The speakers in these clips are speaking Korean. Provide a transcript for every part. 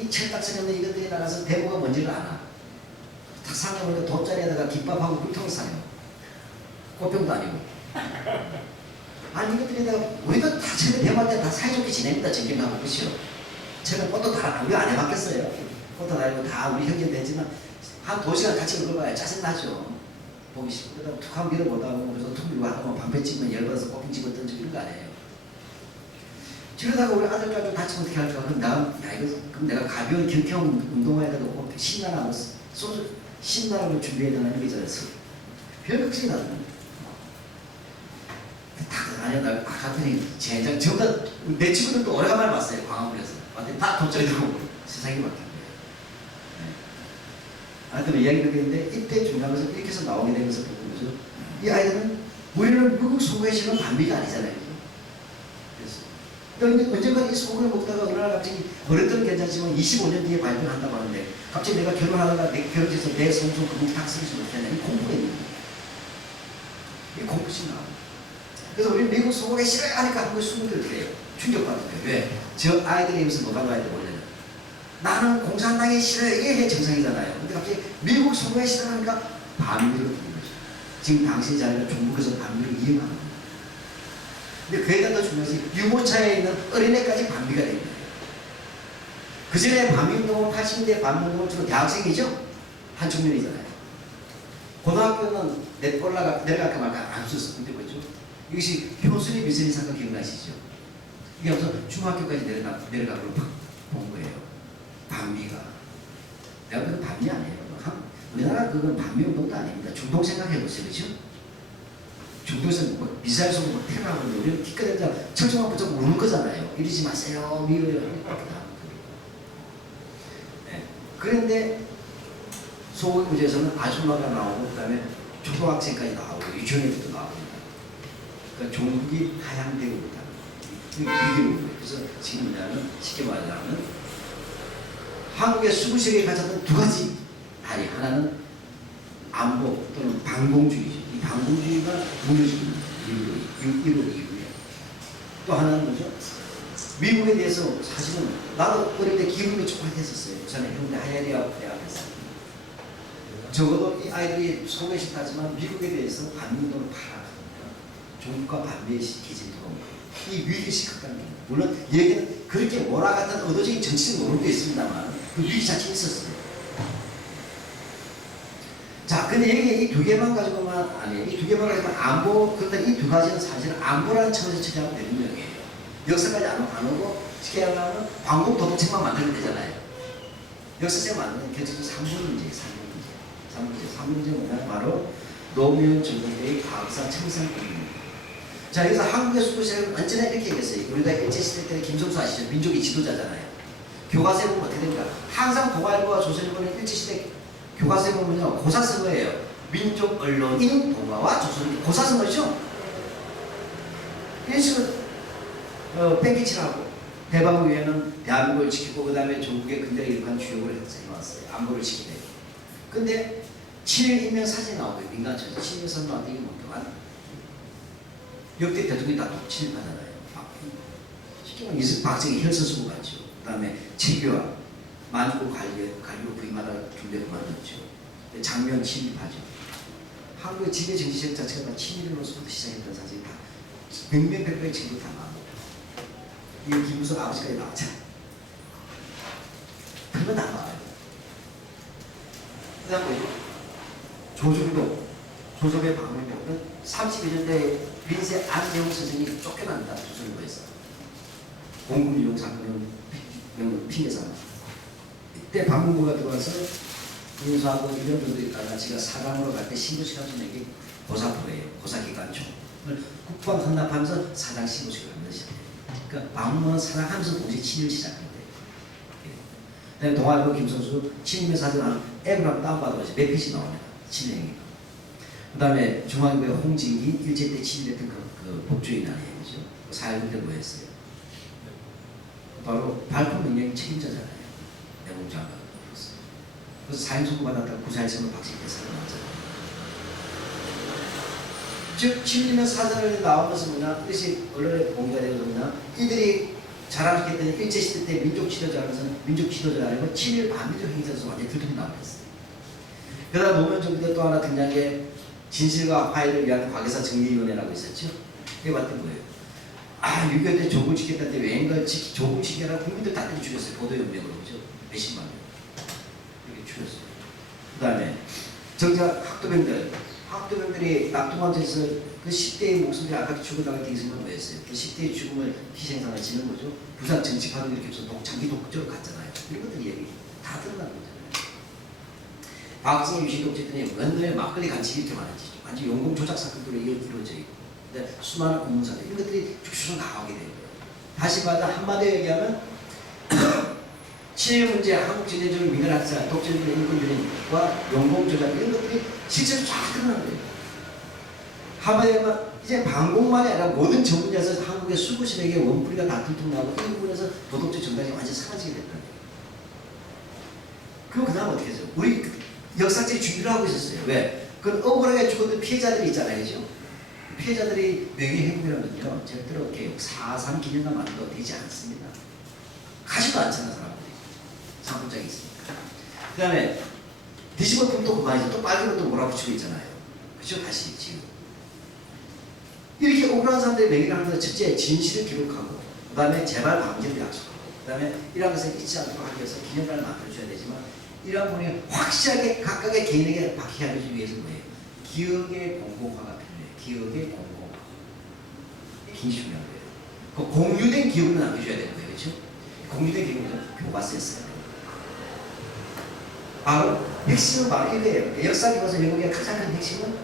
이 철딱선이 없는 이것들이 나가서 대구가 뭔지를 알아. 탁 상해보니까 돗자리에다가 김밥하고 물통을 사요. 꽃병도 아니고. 아니 이것들이 내가 우리도 다 처음에 대구할 때 다 사이좋게 지냅니다. 정경하고 그렇죠. 제가 꽃도 다 우리 안 해봤겠어요. 꽃도 달고 다 우리 형제도 했지만 한 2시간 같이 걸어봐야 짜증나죠. 보기 싫고 그러다 툭 하고 밀어보다가 그래서 툭 밀고 하고 반패 찍으면 열받아서 꽃핀 집어 던지고 이런 거 아니에요. 저러다가 우리 아들까지 다치면 어떻게 할까? 그럼 그럼 내가 가벼운 경쾌한 운동화에다가 신나라고 소주 신나라고 준비해야 되는 게 있잖아요. 별 걱정이 나잖아요. 다 아니야 같은 젠장 전부 다 내 친구들도 오래간만에 봤어요. 광화문에서 완전 다 돗자리 들고 세상이 바뀐 거예요. 하여튼 이야기 듣겠는데 이때 중요한 것은 이렇게 해서 나오게 된 것을 보고 그죠? 이 아이들은 우리는 미국 소고기 싫은 반미가 아니잖아요. 그래서 언젠가 이 소고기를 먹다가 어느 날 갑자기 어렸던 괜찮지만 25년 뒤에 발견한다고 하는데 갑자기 내가 결혼하다가 결혼해서 내 성성 그분 딱 쓰지 못했냐. 이 공부가 있는 거예요. 이 공부심 나와요. 그래서 우리 미국 소고기 싫어하니까 한국에 숨을 들여요. 충격받는 거예요. 왜? 저 아이들이 여기서 뭐가 나와야 돼 원래는. 나는 공산당이 싫어해. 이게 정상이잖아요. 근데 갑자기 미국 소고기 싫어하니까 반미로 듣는 거죠. 지금 당신 자리가 종북에서 반미로 이행하는 거예요. 근데 그에다 더 중요한 것이 유모차에 있는 어린애까지 반미가 됩니다. 그 전에 반미운동은 80년대 반미운동은 주로 대학생이죠? 한 청년이잖아요. 고등학교는 내려갈까 말까 안 썼어. 근데 뭐죠? 이것이 표순위 미선이 사건 기억나시죠? 이게 무슨 중학교까지 내려가고 본 거예요. 반미가. 내가 그건 반미 아니에요. 우리나라 그건 반미운동도 아닙니다. 중동 생각해보세요. 그죠? 중동에서 뭐 미사일 쏘고 막 테러하고 우리는 기껏해서 철조망 붙잡고 우는 거잖아요. 이러지 마세요. 미워요. 네. 그런데 소고기 문제에서는 아줌마가 나오고 그 다음에 초등학생까지 나오고 유치원애들도 나옵니다. 그러니까 종북이 하향되고 있다. 비교를 그래서 지금 뭐냐면 쉽게 말하자면 한국의 20세기에 가졌던 두 가지 다리 하나는 안보 또는 반공주의죠. 이 반공주의가 무너지는 이후에 또 하나는 뭐죠? 미국에 대해서 사실은 나도 어릴 때 기분이 촉박했었어요. 저는 현대 하야리아 대학에서 적어도 이 아이들이 소개 싫다지만 미국에 대해서 반민론을 파악합니다. 종북과 반미의 기질이 들어옵니다. 이 위기의식이 크다는 겁니다. 물론 얘기는 그렇게 오라 같은 의도적인 정치적 노력도 있습니다만 그 위기 자체는 있었어요. 자, 근데 여기 이 두 개만 가지고만 아니에요. 이 두 개만 가지고 안보, 그런데 이 두 가지는 사실 안보라는 차원에서 처리하면 되는 거예요. 역사까지 안 오고 쉽게 하면 광복 도덕책만 만들면 되잖아요. 역사책 만드는 결정적인 3분 문제예요. 3분 문제 뭐냐? 바로 노무현 전국의 과학사 청산입니다. 자, 여기서 한국의 수도시장은 언제나 이렇게 얘기했어요. 우리가 일제시대 때 김성수 아시죠? 민족의 지도자잖아요. 교과서에 보면 어떻게 됩니까? 항상 동아일보와 조선일보는 일제시대 교과서에 보면요. 고사 쓴 거예요. 민족 언론인 동아와 조선일보 고사 쓴 거죠? 이런 식으로 뺑기치라고 대방을 위해는 대한민국을 지키고 그 다음에 전국의 근대를 일으킨 주역을 해왔어요. 안보를 지키되. 근데 7일 인명 사진이 나오고요. 민간처에서 7일 사진 나왔더니 이게 뭔가 역대 대통령이 다 친일파잖아요. 쉽게 말하면 박정희 혈서수고 같죠. 그 다음에 최규하 만주국 관료 부임하다 중대 그만뒀죠. 장면 친일파죠. 한국의 지배 정치적 자체가 다 친일로서부터 시작했던 사실이 다 백명백백의 친구 다 나옵니다. 이게 김무성 아버지까지 나왔잖아요. 그거 다 나와요. 그 다음 뭐죠? 조중동, 조선의 방문객은 32년대 민세 안재홍 선생이 쫓겨난다. 조선일보에서. 공군이용 사건을 핑계 삼아. 이때 방문부가 들어와서 인수하고 이런 분들이 있다가 제가 사감으로 갈 때 신고식 하는 얘기 고사포예요. 고사기관총. 국방 헌납하면서 사장 신고식을 하는 것이에요. 그러니까 방문은 사장하면서 동시에 친일 시작합니다. 그다음에 동아일보 김성수 친일의 사진을 앱을 한번 다운받아보세요. 몇 페이지 나옵니다. 친일행위. 그 다음에 중앙일보의 홍진기 일제 때 친일했던 그 법조인 아니에요. 그죠? 4.19 때 뭐 했어요? 바로 발표 능력이 책임자잖아요. 내무장관. 그래서 사형선고 받았다가 구사일선거 박식돼서 나왔잖아요. 즉, 친일면 사전을 나오면서 뭐냐, 이것이 언론에 공개가 되고 뭐냐, 이들이 자랑했더니 일제시대 때 민족 지도자라면 친일 반민족 행사에서 완전히 들통이 나왔어요. 그러다 노무현 정부 때 또 하나 등장한 게 진실과 화해를 위한 과거사 정리위원회라고 있었죠. 그게 봤던 거예요. 6.25 때 조국 지켰다는데 웬걸 조국 지켜라 국민들 다 때려 죽였어요. 보도연맹으로 그죠? 몇십만 명. 이렇게 죽였어요. 그 다음에 정작 학도병들이 낙동강에서 그 10대의 목숨들이 아깝게 죽어나갈 때 있으면 뭐였어요? 그 10대의 죽음을 희생상을 지는 거죠. 부산 정치파도 이렇게 해서 장기 독적으로 갔잖아요. 이런 것들 얘기 다 드러난 거잖아요. 박정희 유신 독재들이 원래 막걸리 간첩이 이렇게 많았지. 완전 용공 조작 사건으로 이루어져 있고, 근데 수많은 공문사들 이런 것들이 쭉쭉 나오게 된 거예요. 다시 말해 한마디로 얘기하면 친일 문제, 한국 진해주를 민간학살, 독재적인 인권주의와 용공 조작 이런 것들이 실제로 쫙 드러난 거예요. 한마디로 이제 방공만이 아니라 모든 전문에서 한국의 수구신에게 원뿌리가 다 들통나고 이 부분에서 도덕적 정당이 완전히 사라지게 됐다는 거예요. 그럼 그 다음 어떻게 해서 우리 역사적인 준비를 하고 있었어요. 왜? 그 억울하게 죽었던 피해자들이 있잖아요. 그죠? 피해자들이 명예회복이라면요 절대로 이렇게 4.3 기념관만도 되지 않습니다. 가지도 않잖아 사람들이. 상품장이 있으니까. 그 다음에 뒤집어 보면 또 그만이죠. 또 빨간 것도 몰아붙이고 있잖아요. 그죠? 다시 지금. 이렇게 억울한 사람들의 명예를 하면서 첫째 진실을 기록하고 그 다음에 재발 방지를 약속하고 그 다음에 이러한 것을 잊지 않도록 하기 위해서 기념관을 만들어줘야 되지만 이러한 부분이 확실하게 각각의 개인에게 박히게 하기 위해서 뭐예요? 기억의 공공화가 필요해요. 기억의 공공화. 이게 굉장히 중요한 거예요. 그 공유된 기억을 남겨줘야 되는 거예요. 그렇죠? 공유된 기억은 교과서에 써야 돼요. 바로 핵심은 바로 이거예요. 역사 교과서 외국의 가장 큰 핵심은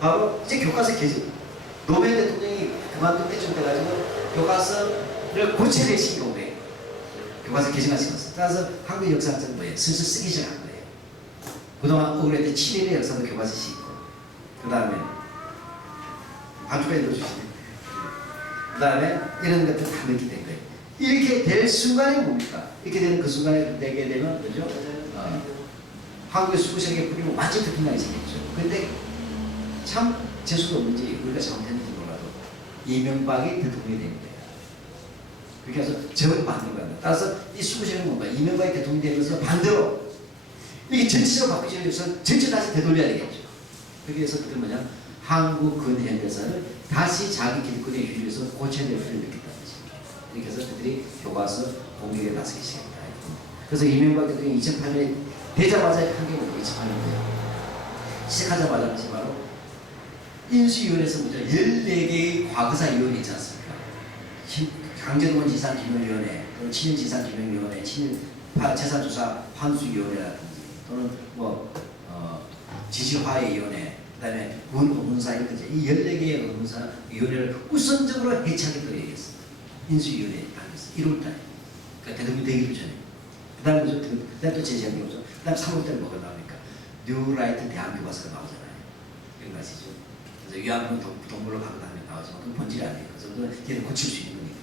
바로 이제 교과서 개정. 노무현 대통령이 그만둔 때쯤 돼가지고 교과서를 고체를 시키고 거예요. 교과서 개정하시면서. 따라서 한국 역사학자는 뭐예요? 슬슬 쓰기 시작한 거예요. 그동안 억울했던 친일의 역사도 교과서 싣고 그 다음에 반주까지 넣어주시네. 그 다음에 이런 것들 다 넣게 된 거예요. 이렇게 될 순간이 뭡니까? 이렇게 되는 그 순간에 되게 되면 그죠? 한국의 수구시에게 뿌리면 완전 대통령이 생겼죠. 근데 참 재수도 없는지 우리가 잘못했는지 몰라도 이명박이 대통령이 된 거예요. 그렇게 해서 저걸 만든 거예요. 따라서 이 수구시는 뭔가 이명박이 대통령이 되면서 반대로 이게 전체적으로 바뀌기 위해서 전체 다시 되돌려야 되겠죠. 그렇게 해서 그때 뭐냐 한국 근현대사를 다시 자기 길거리에 유리해서 고쳐야 될 필요를 느꼈다는 거죠. 이렇게 해서 그들이 교과서 공격에 나서기 시작했다. 그래서 이명박 대통령이 2008년에 되자마자 한 게 뭐예요? 2008년도에 시작하자마자 바로 인수위원회에서 먼저 14개의 과거사위원회 있지 않습니까? 강제동원 지상기념위원회, 또는 친일지상기념위원회, 친일 재산조사 환수위원회라든지, 또는 지시화해위원회, 그 다음에 군의문사 이런 거죠. 이 14개의 의문사위원회를 우선적으로 해체하겠다고 얘기했습니다. 인수위원회에 하겠습니다. 1월달에. 그러니까 대통령 되기 전에. 그 다음에 또 제시한 게 오죠. 그 다음 3월달에 뭐가 나오니까 뉴라이트 대한교과서가 나오잖아요. 이런 거 아시죠? 그래서 위안부는 동물로 가고 다니면 나오지만 그건 본질이 아니에요. 그래서 걔는 고칠 수 있는 거니까.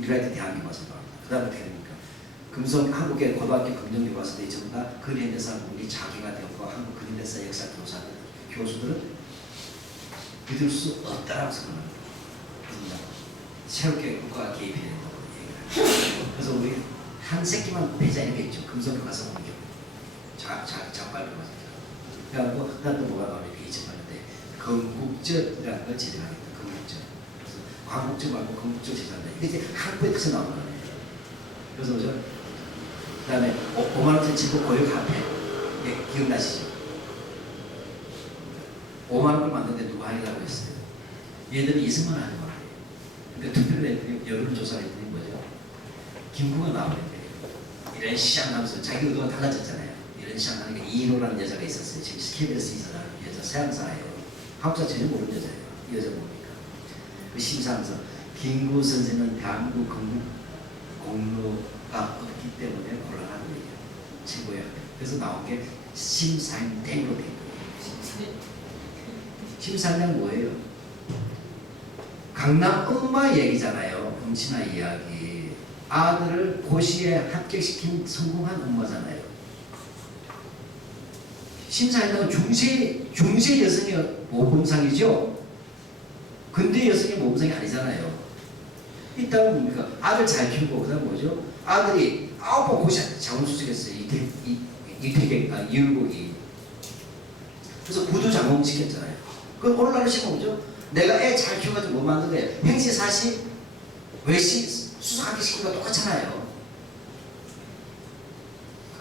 뉴라이트 대한교과서 나옵니다. 그 다음에 어떻게 됩니까? 금성 한국의 고등학교 금정교과서들이 전부 다 근현대사 부분이 자기가 되었고 한국 근현대사 역사 교수들은 믿을 수 없다라고 생각합니다. 그래서 새롭게 국가가 개입이 된다고 얘기해요. 그래서 우리 한 새끼만 배자 이렇게 있죠. 금성교과서 보는 경우. 자발교과서. 그래갖고 그다음 또 뭐가 나오니까 2008년대 건국절이라는 걸 제정하겠다. 건국절. 그래서 광국절 말고 건국절 제정한다. 이게 이제 한국에 뜻이 나오는 거예요. 그래서 뭐죠? 그 다음에 5만원짜리 지급 고유 카페. 네, 기억나시죠? 5만원을 만드는데 누가 하려고 했어요? 얘들이 20만 원 하는 거예요. 그러니까 투표를 했더니 여론조사를 했더니 뭐죠? 김구가 나오는데 이런 시장 나면서 자기 의도가 달라졌잖아요. 이런 시장 나니까 이인호라는 여자가 있었어요. 지금 KBS 이사라는 여자 서양사예요. 한국사 전혀 모르는 여자예요. 이 여자 뭡니까? 그 심사하면서 김구 선생은 대한민국 건국 공로가 없기 때문에 곤란한 거예요. 최고야. 그래서 나온 게 심사임땡으로 된 거예요. 심사임땡 뭐예요? 강남 엄마 얘기잖아요. 엄친아 이야기. 아들을 고시에 합격시킨 성공한 엄마잖아요. 심사임당은 중세 여성의 모범상이죠. 근대 여성의 모범상이 아니잖아요. 이따가 뭡니까? 아들 잘 키우고 그다음 뭐죠? 아들이 9번 고시 장원수석했어요. 이율곡이. 그래서 구두 장공 시켰잖아요. 그럼 오늘날 시험 뭐죠? 내가 애 잘 키워가지고 뭐 만드는데 행시사시 외시 수석학기 시킨 거 똑같잖아요.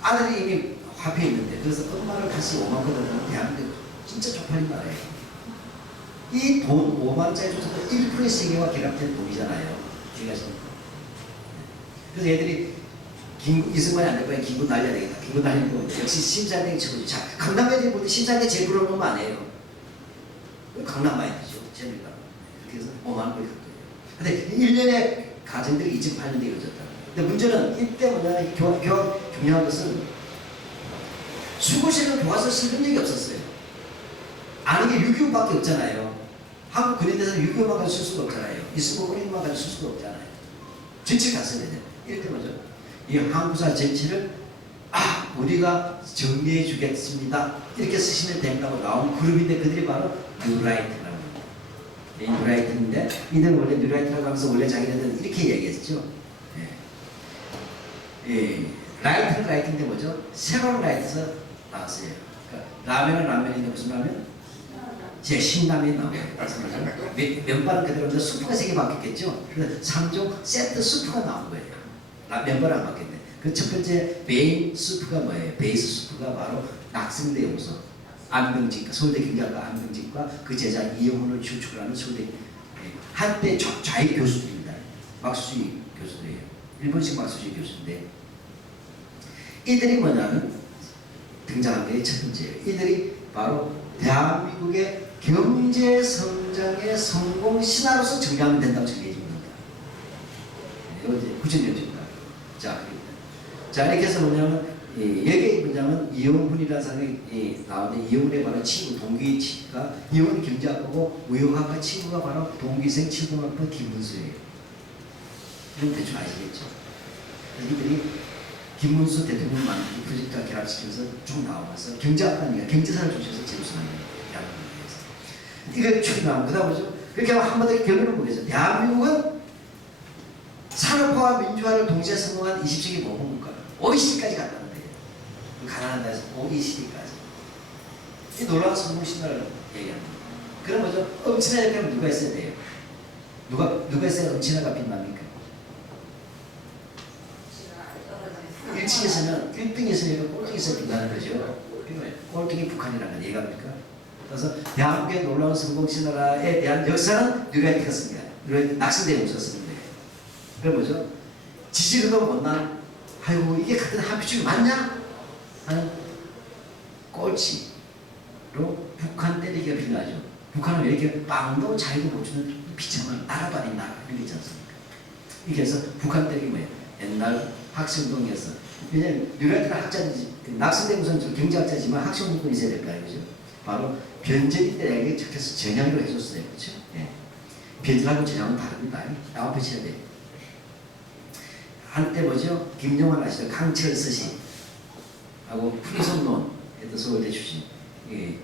아들이 이미 화폐 있는데 그래서 엄마를 다시 5만 걷어내면 대한민국 진짜 쪽팔린 나라예요. 이 돈 5만원짜리 줘서도 1%의 세계와 결합된 돈이잖아요. 그래서 얘들이 이승만이 안 될 바에 김구 날려야 되겠다. 김구 날리는 거 역시 심사대기 최고지. 자, 강남 애들이 볼 때 심사대 제일 부러운 건 아니에요. 강남 애들이죠. 재미가. 그렇게 해서 5만 원 거예요. 근데 1년에 가정들이 2008년에 이루어졌다. 근데 문제는 이때 뭐냐, 교환 중요한 것은 수고실은 교과서 쓸 적이 없었어요. 아는 게 6.25밖에 없잖아요. 한국 근현대에서는 6.25만 가지고 쓸 수가 없잖아요. 이승만 어린이만 가지고 쓸 수가 없잖아요. 전체 다 써야 돼요. 이럴 때 뭐죠? 이 한국사 전체를 우리가 정리해 주겠습니다. 이렇게 쓰시면 된다고 나온 그룹인데 그들이 바로 뉴라이트라고 합니다. 이 뉴라이트인데 이들은 원래 뉴라이트라고 하면서 원래 자기네들은 이렇게 얘기했죠. 라이트는 라이트인데 뭐죠? 새로운 라이트에서 나왔어요. 그러니까 라면은 라면인데 무슨 라면? 제 신라면이 나와요. 면발은 그대로인데 수프가 3개 바뀌었겠죠? 그래서 3종 세트 수프가 나온 거예요. 면발은 안 바뀌었네. 그 첫 번째 메인 수프가 뭐예요? 베이스 수프가 바로 낙성대 연구소 안병직과 서울대 경제학과 안병직과 그 제자 이영훈을 주축하는 서울대 한때 좌익 교수들입니다. 막수주의 교수들이에요. 일본식 막수주의 교수인데 이들이 뭐냐면 등장한 게 첫 번째예요. 이들이 바로 대한민국의 경제 성장의 성공 신화로서 정리하면 된다고 정리해 줍니다. 이거 이제 구전연주입니다. 자, 이렇게 해서 뭐냐면, 여기 뭐냐면, 이영훈이라는 사람이 나오는데, 이영훈의 바로 친구, 동기가, 이영훈이 경제학과고, 무역학과 친구가 바로 동기생 7공학번 김문수예요. 이건 대충 아시겠죠? 이들이 김문수 대통령 만든 프로젝트와 결합시키면서 쭉 나오면서, 경제학과니까 경제사를 조치해서 재우승합니다. 이거 축이 나오면, 그 다음 뭐죠? 그렇게 하면 한 번 더 결론을 보겠죠. 대한민국은 산업화와 민주화를 동시에 성공한 20세기 모범국가 OECD까지 갔다는 거예요. 가난한 데서 OECD까지. 이 놀라운 성공 신화를 얘기합니다. 그럼 뭐죠? 엄친아 옆에 누가 있어야 돼요? 누가 있어야 엄친아가 빛납니까? 1층에서는 1등에서 꼴등에서 빛나는 거죠. 꼴등이 북한이라는 건 이해갑니까? 그래서 대한민국의 놀라운 성공 신화에 대한 역사는 뉴라이트가 씁니다. 뉴라이트 낙선대에 웃었습니다. 그럼 뭐죠? 지지르도 못난 아이고 이게 같은 한표축이 맞냐? 하는 꼴찌로 북한 때리기가 필요하죠. 북한은 왜 이렇게 빵도 자기도 못 주는 비참한 나라도 아닌 나라 이런 게 있지 않습니까? 이게 해서 북한 때리기 뭐예요? 옛날 학생운동에서 왜냐면 뉴라이트가 학자이지 낙선된 우선 경제학자지만 학생운동도 있어야 될 거 아니죠? 바로 변절이 때에게 적혀서 전향으로 해줬어요. 그렇죠? 예. 변절하고 전향은 다릅니다. 나와 펼쳐야 돼요. 한때 뭐죠? 김용환 아시죠? 강철서시 하고 프리손론 서울대 출신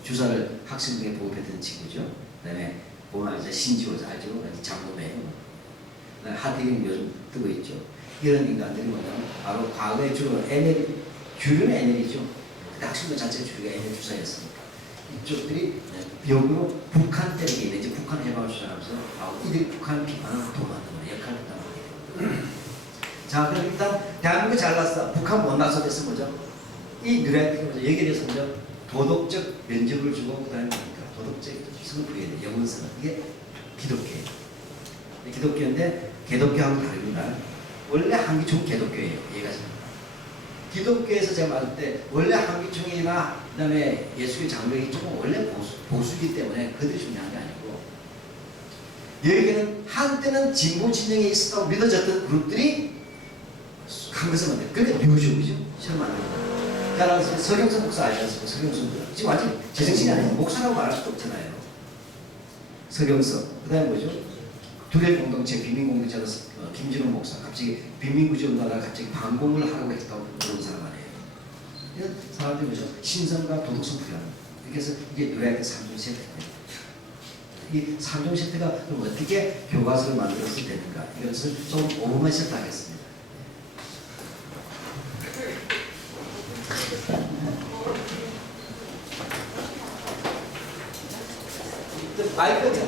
주사를 학생들에 보급했던 친구죠. 그 다음에 보면 알죠? 신지호 알죠? 장로매요. 하태경 요즘 뜨고 있죠. 이런 인간들이 뭐냐면 바로 과거에 주로 주류는 NL이죠. 학생들 자체가 주류가 NL 주사였으니까 이쪽들이 역으로 북한 때리기 이제 북한 해방을 주장하면서 이들이 북한 비판을 도맡는 역할을 했단 말이에요. 자, 그럼 일단 대한민국 잘났어. 북한 못 나서돼서 뭐죠? 이 뉴라이트가 뭐죠? 여기에 대해서 뭐죠? 도덕적 면접을 주고 그다음에 뭡니까? 도덕적 성을 부여해야 돼. 영원성은 이게 기독교예요. 기독교인데 개독교하고 다릅니다. 원래 한기총 개독교예요. 이해가십니까? 기독교에서 제가 말할 때 원래 한기총이나 그다음에 예수교 장로이 조금 원래 보수이기 때문에 그들이 중요한 게 아니고 여기는 한때는 진보 진영에 있었다고 믿어졌던 그룹들이 한 것을 만들어요. 그게 묘주이죠. 시험 만들고. 따라서 서경석 목사 알지 않습니까? 서경석. 지금 완전 제정신이 아니에요. 목사라고 말할 수도 없잖아요. 서경석. 그 다음에 뭐죠? 두레 공동체, 빈민공동체로 김진호 목사. 갑자기 빈민구제 운동하다가 갑자기 반공을 하라고 했다고 그런 사람 아니에요. 이런 사람들이 뭐죠? 신성과 도덕성 부여하는. 이렇게 해서 이게 뉴라이트 3중 세트입니다. 이 3종 세트가 그럼 어떻게 교과서를 만들어서 되는가? 이것을 좀 5분만 쉬었다 하겠습니다. 마이크